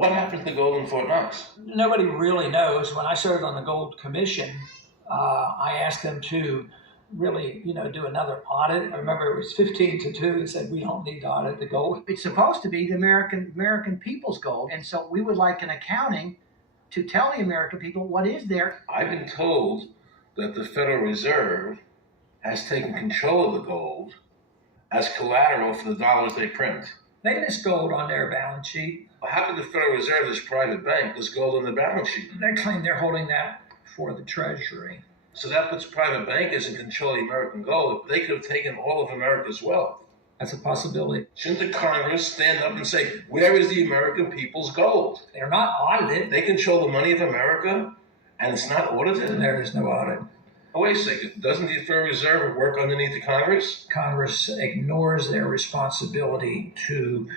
What happened to gold in Fort Knox? Nobody really knows. When I served on the Gold Commission, I asked them to really, do another audit. I remember it was 15-2. They said, we don't need to audit the gold. It's supposed to be the American people's gold. And so we would like an accounting to tell the American people what is there. I've been told that the Federal Reserve has taken control of the gold as collateral for the dollars they print. They list gold on their balance sheet. How did the Federal Reserve, this private bank, list gold on the balance sheet? They claim they're holding that for the Treasury. So that puts private bankers in control of the American gold. They could have taken all of America's wealth. That's a possibility. Shouldn't the Congress stand up and say, where is the American people's gold? They're not audited. They control the money of America, and it's not audited? There is no audit. Oh, wait a second. Doesn't the Federal Reserve work underneath the Congress? Congress ignores their responsibility to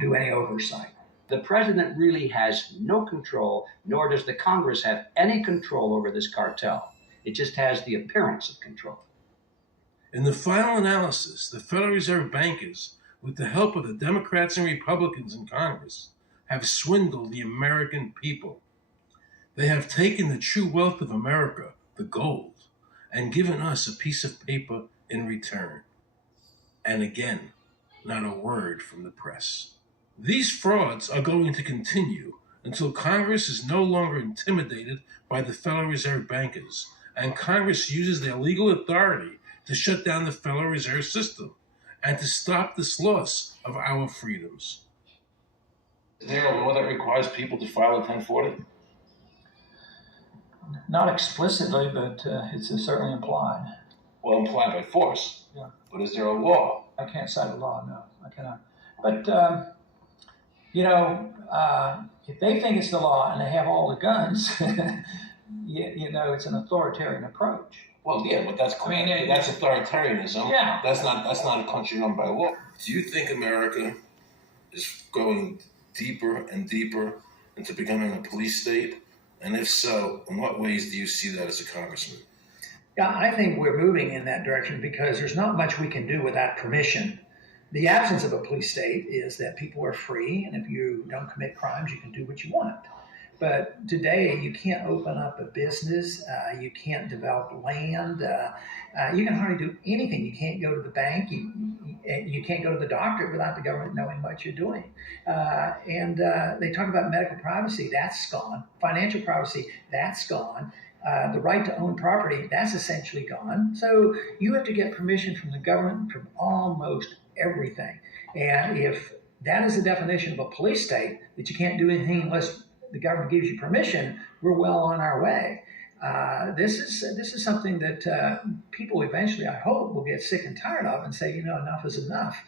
do any oversight. The president really has no control, nor does the Congress have any control over this cartel. It just has the appearance of control. In the final analysis, the Federal Reserve bankers, with the help of the Democrats and Republicans in Congress, have swindled the American people. They have taken the true wealth of America, the gold, and given us a piece of paper in return. And again, not a word from the press. These frauds are going to continue until Congress is no longer intimidated by the Federal Reserve bankers, and Congress uses their legal authority to shut down the Federal Reserve System and to stop this loss of our freedoms. Is there a law that requires people to file a 1040? Not explicitly, but it's certainly implied. Well, implied by force. Yeah. But is there a law? I can't cite a law, no, I cannot. But, if they think it's the law and they have all the guns, it's an authoritarian approach. Well, yeah, but that's authoritarianism. Yeah. That's not a country run by law. Do you think America is going deeper and deeper into becoming a police state? And if so, in what ways do you see that as a congressman? Yeah, I think we're moving in that direction because there's not much we can do without permission. The absence of a police state is that people are free, and if you don't commit crimes, you can do what you want. But today, you can't open up a business, you can't develop land, you can hardly do anything. You can't go to the bank, you can't go to the doctor without the government knowing what you're doing. And they talk about medical privacy, that's gone. Financial privacy, that's gone. The right to own property, that's essentially gone. So you have to get permission from the government from almost everything. And if that is the definition of a police state, that you can't do anything unless the government gives you permission, we're well on our way. This is something that people eventually, I hope, will get sick and tired of and say, enough is enough.